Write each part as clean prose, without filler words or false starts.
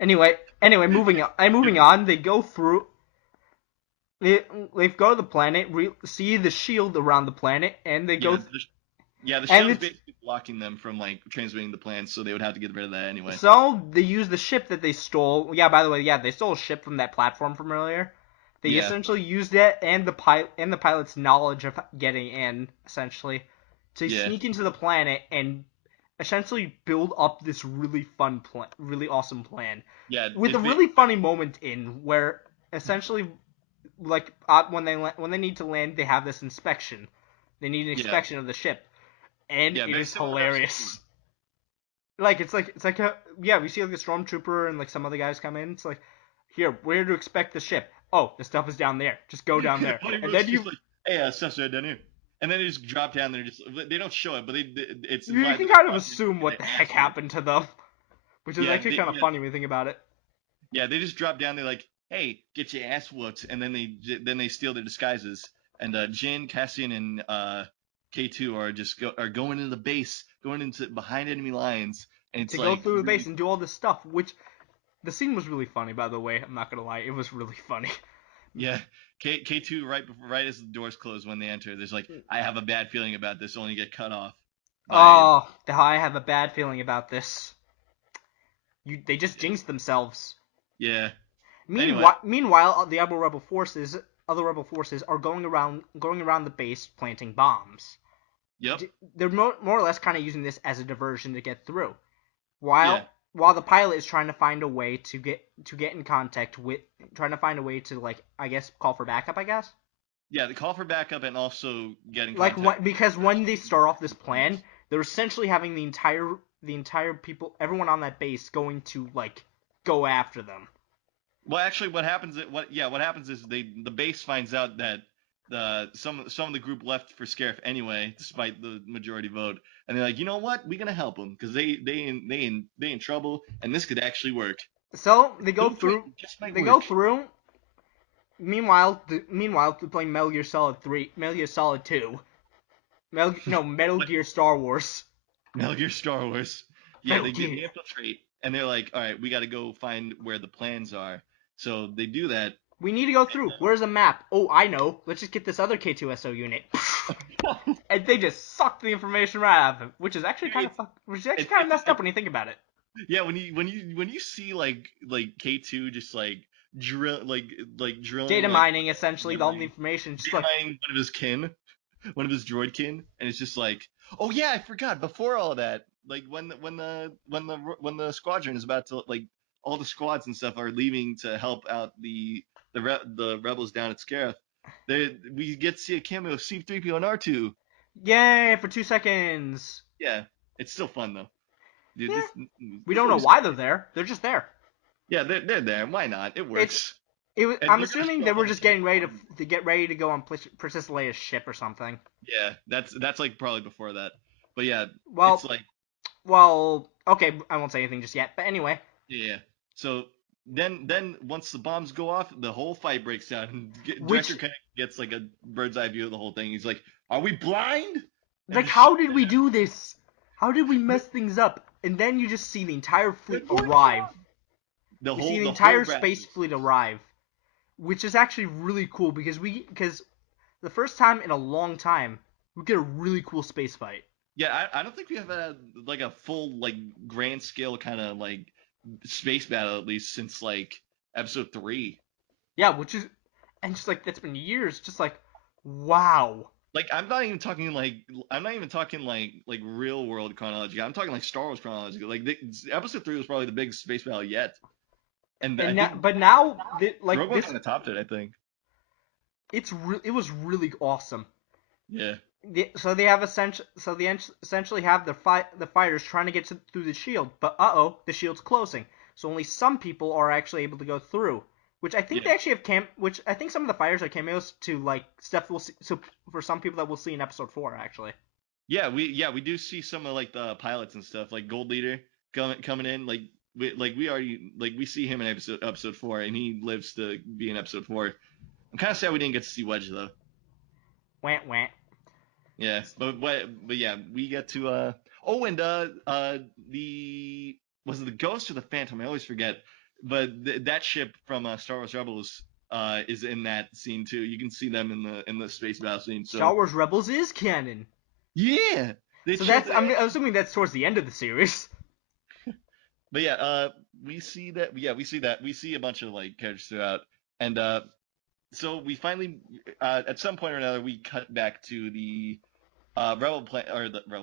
Anyway, moving on. They go through. They go to the planet, see the shield around the planet, and they Yeah, go. the And shield's it's basically blocking them from like transmitting the plans, so they would have to get rid of that anyway. so they use the ship that they stole. Yeah, by the way, yeah, they stole a ship from that platform from earlier. They Yeah, essentially used it and the pilot's knowledge of getting in, essentially, to yeah, sneak into the planet and essentially build up this really fun plan, really awesome plan, yeah. with a really funny moment in where essentially, like when they need to land, they have this inspection. They need an Yeah, inspection of the ship, and yeah. it Very is similar to episode hilarious. Like it's like a yeah, we see like a stormtrooper and like some other guys come in. It's like, here, where to expect the ship? Oh, the stuff is down there. Just go 4. down there. Buddy And Roach then just like, hey, stuff's right down here, and then they just drop down there. Just they don't show it, but it's you implied can that they're kind of watching it assume and what they the heck answer it. happened to them, which is actually kind of funny when you think about it. Yeah. They just drop down. They're like, hey, get your ass whooped, and then they steal their disguises. And Jin, Cassian, and K2 are going into the base, going into behind enemy lines, and it's To go like through the base really and do all this stuff, which the scene was really funny, by the way. I'm not gonna lie, it was really funny. yeah. K2 right as the doors close when they enter, there's like, I have a bad feeling about this, only get cut off by Oh, I have a bad feeling about this. They just it's jinxed themselves. yeah. Anyway, Meanwhile, the other rebel forces are going around the base planting bombs. yep, They're more or less kind of using this as a diversion to get through. yeah, While the pilot is trying to find a way to get in contact with, trying to find a way to, like, I guess, call for backup. I guess, yeah. The call for backup and also get in like, contact with because the rest when of they the start off this plan, components. they're essentially having the entire people, everyone on that base, going to, like, go after them. Well, actually, what happens is the base finds out that some of the group left for Scarif anyway, despite the majority vote, and they're like, you know what, we're gonna help them because they in trouble, and this could actually work. So Don't do it, it just might they go work. through. Meanwhile, they're playing Metal Gear Solid 3, Metal Gear Solid 2, Metal What Gear Star Wars, Metal Gear Star Wars? Yeah, Metal Gear. they infiltrate, and they're like, all right, we got to go find where the plans are. So they do that. We need to go through. Where's a map? Oh, I know. Let's just get this other K2SO unit. And they just suck the information right out of him, it's which is actually it's kind of it's messed up when you think about it. Yeah, when you see like K2 just like drilling Data like mining, essentially, all the memory, information, just data like, mining one of his kin, one of his droid kin, and it's just like, oh yeah, I forgot. Before all that, like when the squadron is about to like all the squads and stuff are leaving to help out the rebels down at Scarif, we get to see a cameo of C-3PO and R2. yay, for 2 seconds. Yeah, it's still fun though, dude. Yeah, we This don't know movie's why they're there. They're just there. yeah, they're there. Why not? It It's works. I'm And they're gonna assuming show they up were on the just second getting ready one. to go on Princess Leia's ship or something. Yeah, that's like probably before that. But yeah, it's Well, like okay, I won't say anything just yet. But anyway, yeah. So then once the bombs go off, the whole fight breaks out, and director which kind of gets like a bird's eye view of the whole thing. He's like, "Are we blind?" And like, just how shoots did we at do this? How did we him. mess things up? And then you just see the entire With fleet one arrive. shot. The You see whole the the whole entire space Ravagers. fleet arrive, which is actually really cool because the first time in a long time we get a really cool space fight. Yeah, I don't think we have had like a full like grand scale kind of like space battle at least since like episode 3. Yeah, which is and just like that's been years. Just like, wow. Like I'm not even talking like real world chronology. I'm talking like Star Wars chronology. Like episode 3 was probably the biggest space battle yet, and I And think now Rogue like One this, kind of topped it. I think. it was really awesome. Yeah, So they have essentially have the fighters trying to get through the shield, but the shield's closing. So only some people are actually able to go through. Which I think yeah, they actually have which I think some of the fighters are cameos to like stuff we'll see. So for some people that we'll see in episode 4 actually. we do see some of like the pilots and stuff like Gold Leader coming in. We already like we see him in episode 4, and he lives to be in episode 4. I'm kind of sad we didn't get to see Wedge though. Want want. Yeah, but yeah, we get to oh, and the was it the Ghost or the Phantom? I always forget. that ship from Star Wars Rebels is in that scene too. You can see them in the space battle scene. Star So Wars Rebels is canon. yeah, they So showed that's that. I'm assuming that's towards the end of the series. But yeah, we see that. Yeah, we see that. We see a bunch of like characters throughout, and so we finally, at some point or another, we cut back to the the Rebel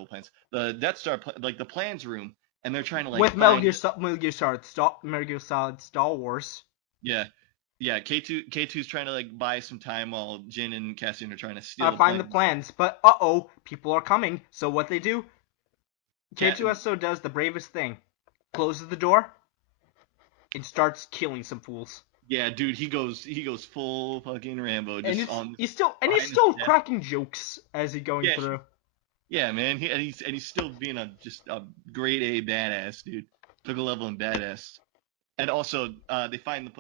plans, the Death Star, like the plans room, and they're trying to like With Metal find. Gear, Solid Star Wars. Yeah, yeah. K2's trying to like buy some time while Jin and Cassian are trying to steal the Find the plans. plans, but people are coming. So what they do? Cat, K2SO does the bravest thing: closes the door and starts killing some fools. yeah, dude, he goes full fucking Rambo, And just on he's behind his still desk. cracking jokes as he's going Yeah, through. yeah, man. He's still being a grade A badass, dude. Took a level in badass. And also, they find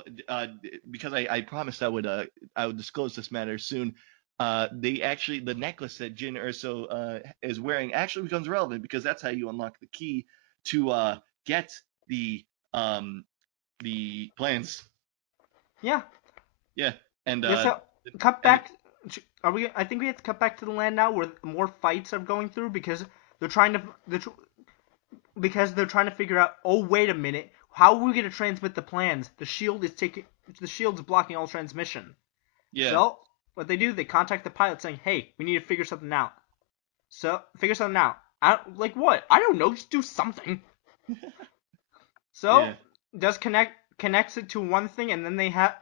because I promised I would disclose this matter soon. They actually the necklace that Jin Urso is wearing actually becomes relevant because that's how you unlock the key to get the um the plans. Yeah. Yeah, and Guess how? Cut and back. Are we? I think we have to cut back to the land now, where more fights are going through because they're trying to. Because they're trying to figure out. Oh, wait a minute. How are we going to transmit the plans? The shield is taking. The shield's blocking all transmission. yeah, So what they do? They contact the pilot saying, "Hey, we need to figure something out." So figure something out. Like what? I don't know. Just do something. So yeah. does connects it to one thing, and then they have,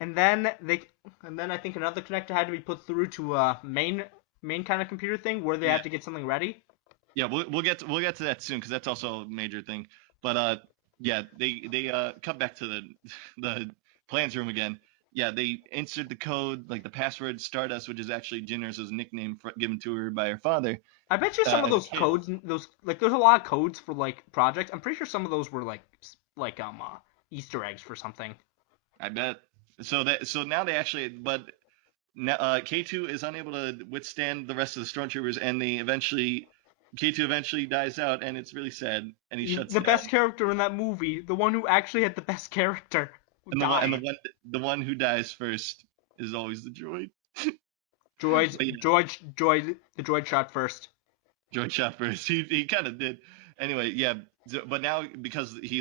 and then they, and then I think another connector had to be put through to a main kind of computer thing where they Yeah, had to get something ready. yeah, we'll get to that soon because that's also a major thing. But yeah, they cut back to the the plans room again. Yeah, they insert the code like the password Stardust, which is actually Jinner's nickname given to her by her father I bet you some of as a those kid. codes, those like, there's a lot of codes for like projects. I'm pretty sure some of those were Easter eggs for something. I bet. So now they actually, but now, K2 is unable to withstand the rest of the stormtroopers, and they eventually K2 eventually dies out, and it's really sad, and he He's shuts the best down. character in that movie, the one who actually had the best character, who died. The one who dies first is always the droid. But yeah, The droid shot first. droid shot first. He kind of did. Anyway, yeah. But now because he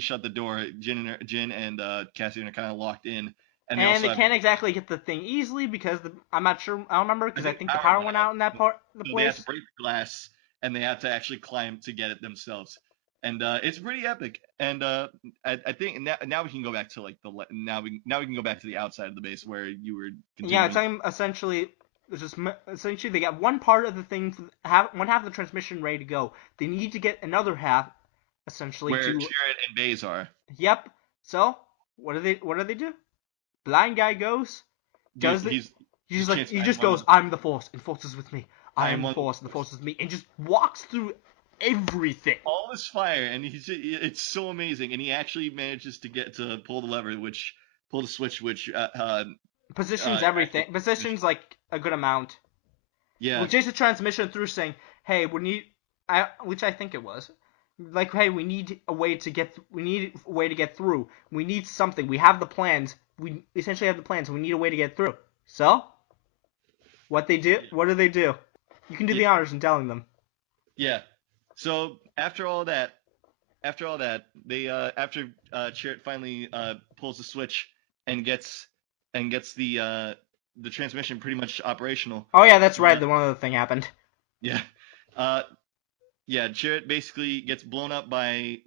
shut the door, Jin and Cassian are kind of locked in, and they And also they have can't exactly get the thing easily because I'm not sure. I don't remember I because I think think the power power went went out. out in that part, the So they have to place. break the glass, and they have to actually climb to get it themselves. And it's pretty epic. And I think now we can go back to like now we can go back to the outside of the base where you were Yeah, it's continuing, essentially there's just essentially they got one part of the thing, one half of the transmission ready to go. They need to get another half, essentially where to. Jared and Baze are. Yep. So what do they do? Blind guy goes, Dude, does it. he's He I'm just one goes, with "I'm the force, and force is with me. I I am am the one with force, and the the force Force. is with me," and just walks through everything. All this fire, and it's so amazing, and he actually manages to get to pull the lever, which pull the switch, which Positions actually everything. Positions like a good amount. yeah, Which is a transmission through saying, "Hey, which I think it was, like, hey, we need a way to get, we need a way to get through. We need something. We have the plans. We essentially have the plans. We need a way to get through." So, what do they do? You can do yeah, the honors in telling them. yeah. So after all that, they after Chirrut finally pulls the switch and gets the transmission pretty much operational. Oh yeah, that's right. Uh, The one other thing happened. yeah, uh, yeah. Chirrut basically gets blown up by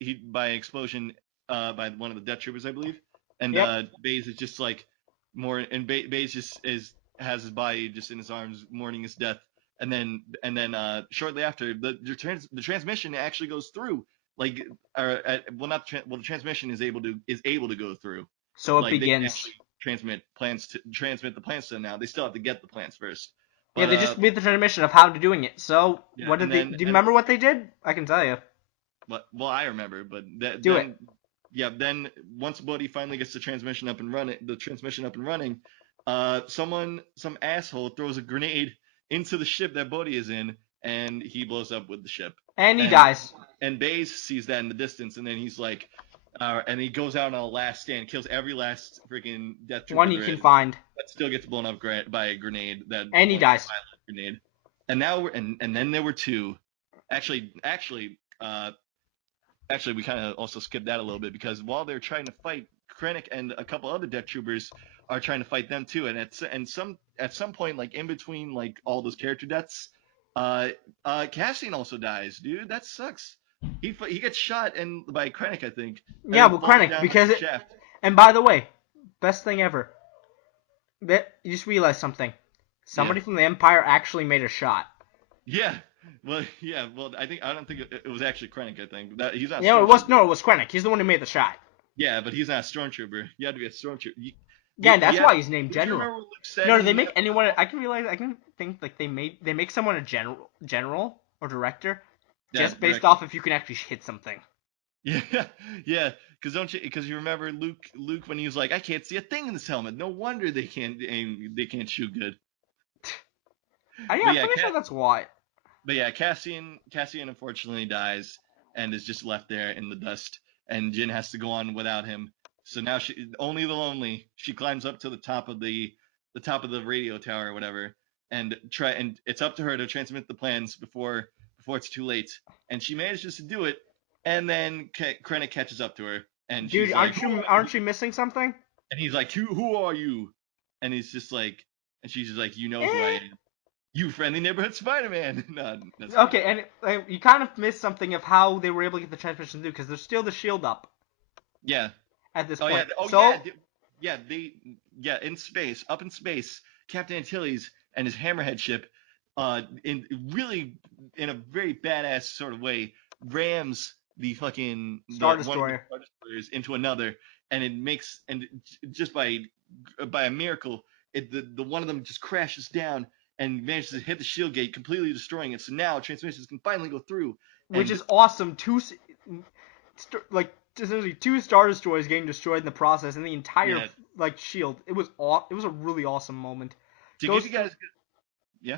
explosion by one of the death troopers, I believe. And Yep. Baze is just like Baze just is has his body just in his arms mourning his death. And then shortly after the transmission actually goes through like well not well the transmission is able to go through, So it like they can begins. actually transmit the plans to them now. They still have to get the plans first, Yeah, but they just made the transmission of how to doing it. So yeah, what did and they? then Do you and remember what they did? I can tell you. well, I remember, but Do it. then once Buddy finally gets the transmission up and running, some asshole throws a grenade into the ship that Buddy is in, and he blows up with the ship. And he And dies. and Baze sees that in the distance, and then he's like, And he goes out on a last stand, kills every last freaking Death One Trooper you there can is, find, but still gets blown up by a grenade, that and he one dies. pilot grenade. And now and then there were two. Actually, we kind of also skipped that a little bit because while they're trying to fight, Krennic and a couple other Death Troopers are trying to fight them too. And at some point, like in between like all those character deaths, uh, Cassian also dies, dude. That sucks. He gets shot and by Krennic, I think, and Yeah, then well, falls Krennic, down like because a it. shaft. And by the way, best thing ever. You just realized something. Yeah, Somebody from the Empire actually made a shot. yeah. Well, yeah. Well, I don't think it was actually Krennic. I think that he's not a No, stormtrooper. it was Krennic. He's the one who made the shot. Yeah, but he's not a stormtrooper. You had to be a stormtrooper. Yeah, and that's Yeah. why he's named Don't you General. remember what Luke said No, do they in the make anyone? I can realize. I can think like they make someone a general or director, just that based director? off if you can actually hit something. Yeah, yeah. Because you remember Luke when he was like, I can't see a thing in this helmet. No wonder they can't aim. They can't shoot good. Yeah, But I'm yeah, pretty sure that's why. Cassian unfortunately dies and is just left there in the dust, and Jin has to go on without him. So now only the lonely. She climbs up to the top of the radio tower or whatever, and it's up to her to transmit the plans before it's too late. And she manages to do it, and then Krennic catches up to her, and Dude, she's like, aren't you missing something? and he's like, who are you? And he's just like, and she's just like, you know who I Eh. am. You friendly neighborhood Spider-Man. No, that's fine. Okay, and you kind of missed something of how they were able to get the transmission through because there's still the shield up Yeah. at this Oh yeah. point. Oh yeah. So Yeah. In space, up in space, Captain Antilles and his Hammerhead ship, in a very badass sort of way, rams the Star one of the Destroyer. Star Destroyers into another, and just by a miracle, the one of them just crashes down and manages to hit the shield gate, completely destroying it. So now transmissions can finally go through, Which and is awesome. Like essentially two Star Destroyers getting destroyed in the process, and the entire yeah. like shield. It was a really awesome moment. To give Goes you through, guys, yeah.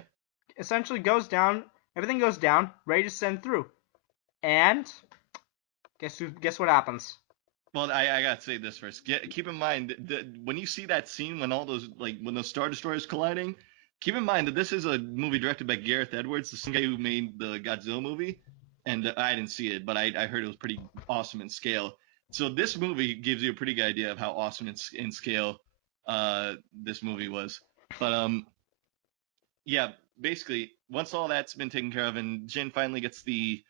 essentially goes down. Everything goes down, ready to send through, and guess what happens? Well, I gotta say this first. Keep in mind that when you see that scene when all those when those Star Destroyers colliding, keep in mind that this is a movie directed by Gareth Edwards, the same guy who made the Godzilla movie, and I didn't see it, but I heard it was pretty awesome in scale. So this movie gives you a pretty good idea of how awesome in scale this movie was. But yeah, basically once all that's been taken care of and Jin finally gets the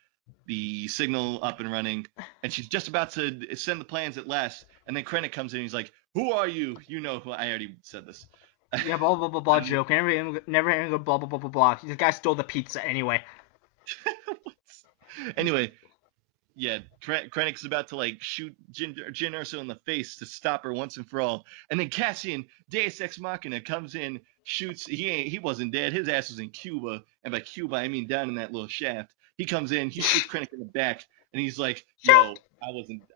signal up and running, and she's just about to send the plans at last. And then Krennic comes in and he's like, who are you? You know who I already said this. Yeah, blah blah blah blah joke. Never go blah blah blah blah blah. The guy stole the pizza anyway. Anyway, yeah, Krennic's about to like shoot Jyn Erso in the face to stop her once and for all. And then Cassian, Deus Ex Machina, comes in, shoots. He wasn't dead. His ass was in Cuba, and by Cuba I mean down in that little shaft. He comes in, he shoots Krennic in the back, and he's like, "Yo, Shut.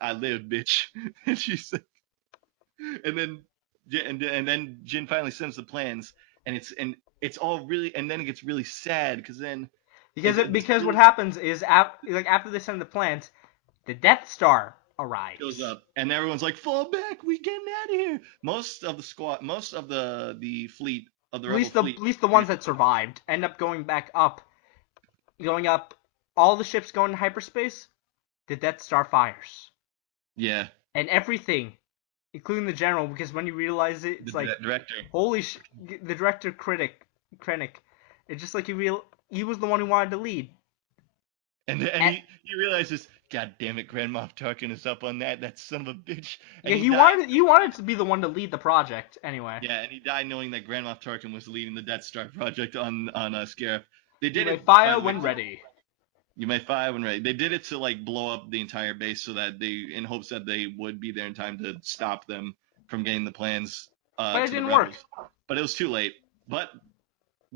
I lived, bitch." And she's like, and then and then Jin finally sends the plans, and it's all really, and then it gets really sad because then this Because what really happens is after they send the plans, the Death Star goes arrives. up, and everyone's like, "Fall back, we getting out of here." Most of the fleet of the rebel At fleet, least the ones that survived end up going up. All the ships go into hyperspace. The Death Star fires, yeah, and everything, including the general. Because when you realize it, the it's like director, holy the director Krennic. It's just like he was the one who wanted to lead. and And, he realizes, God damn it, Grand Moff Tarkin is up on that son of a bitch, and yeah, he died. he wanted to be the one to lead the project anyway. Yeah, and he died knowing that Grand Moff Tarkin was leading the Death Star project on Scarif. They You did may it, by fire the way. when ready. You may fire when ready. They did it to like blow up the entire base so that in hopes that they would be there in time to stop them from getting the plans But it to the didn't work. rebels. But it was too late.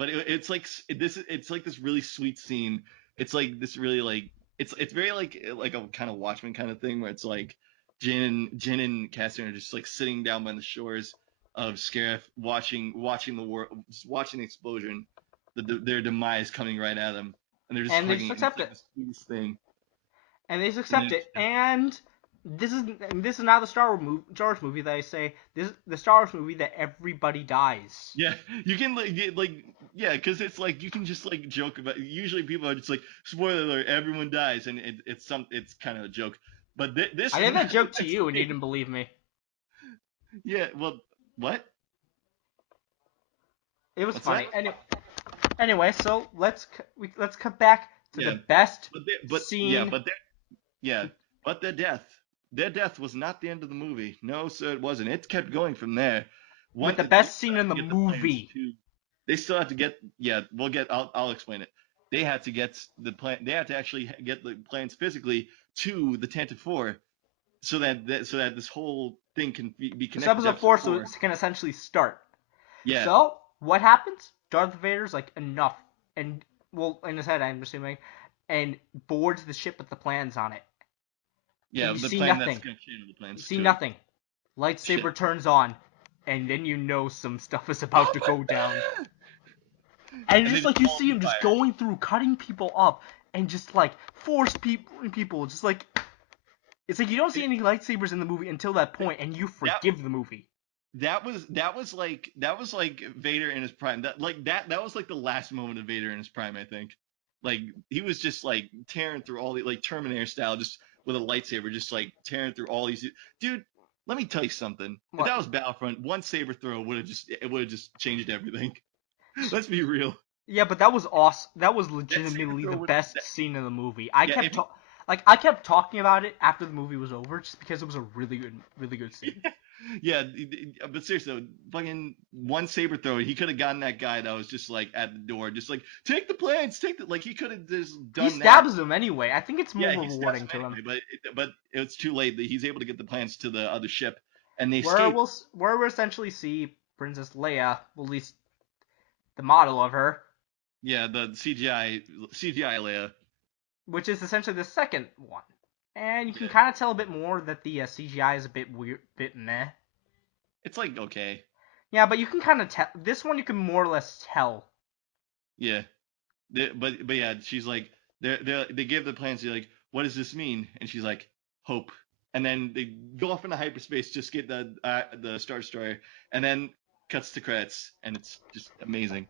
It's like it's like this really sweet scene. It's like this really like it's very like a kind of Watchmen kind of thing where it's like Jin and Cassian are just like sitting down by the shores of Scarif, watching the war, watching the explosion, their demise coming right at them, and they're just And they hugging, just and it's accept like it. the sweetest thing. And they just And then accept it. And this is not the Star Wars movie that I say. This is the Star Wars movie that everybody dies. Yeah, you can like get like yeah, because it's like you can just like joke about. Usually people are just like spoiler alert, everyone dies, and it's kind of a joke. But this I gave that joke to that's you and you like didn't believe me. yeah, well, what? It was What's that? funny. Anyway, so let's cut back to the Yeah, best but yeah, scene yeah, but their death was not the end of the movie. No, sir, it wasn't. It kept going from there. with One, the they best still scene had in to the get the plans movie. to. They still have to get. Yeah, I'll explain it. They had to get the plan. They had to actually get the plans physically to the Tantive Four, so that this whole thing can be So connected to episode episode four four. can essentially start. Yeah, So what happens? Darth Vader's like enough, and well, in his head, I'm assuming, and boards the ship with the plans on it, and yeah, you the see plan that's nothing. gonna channel the You plans see to it. nothing. Shit. Lightsaber turns on, and then you know some stuff is about to go down. And And they just just like you all see open him just fire. going through, cutting people up, and just like force people, just like it's like you don't see any lightsabers in the movie until that point, and you That forgive the movie. that was like Vader in his prime. That was like the last moment of Vader in his prime, I think. Like he was just like tearing through all the like Terminator style, just with a lightsaber, just like tearing through all these. Dude, let me tell you something. If What? that was Battlefront, one saber throw would have just changed everything. Let's be real. Yeah, but that was awesome. That was That saber legitimately throw the would best scene in the movie. yeah. If you, I kept talking about it after the movie was over, just because it was a really good scene. yeah, but seriously, though, fucking one saber throw, he could have gotten that guy that was just like at the door, just like take the plans, take the like he could have just He done that. stabs him anyway. I think it's more Yeah, he stabs rewarding him to him. anyway, but it's too late. He's able to get the plans to the other ship, and they escape. Where we'll essentially see Princess Leia, well, at least the model of her, Yeah, the CGI Leia. which is essentially the second one. And you can Yeah, kind of tell a bit more that the CGI is a bit weird, bit meh. it's like okay. Yeah, but you can kind of tell. This one you can more or less tell. Yeah, but yeah, she's like they give the plans. They're like, what does this mean? And she's like, hope. And then they go off into hyperspace, just get the Star Destroyer, and then cuts to credits, and it's just amazing.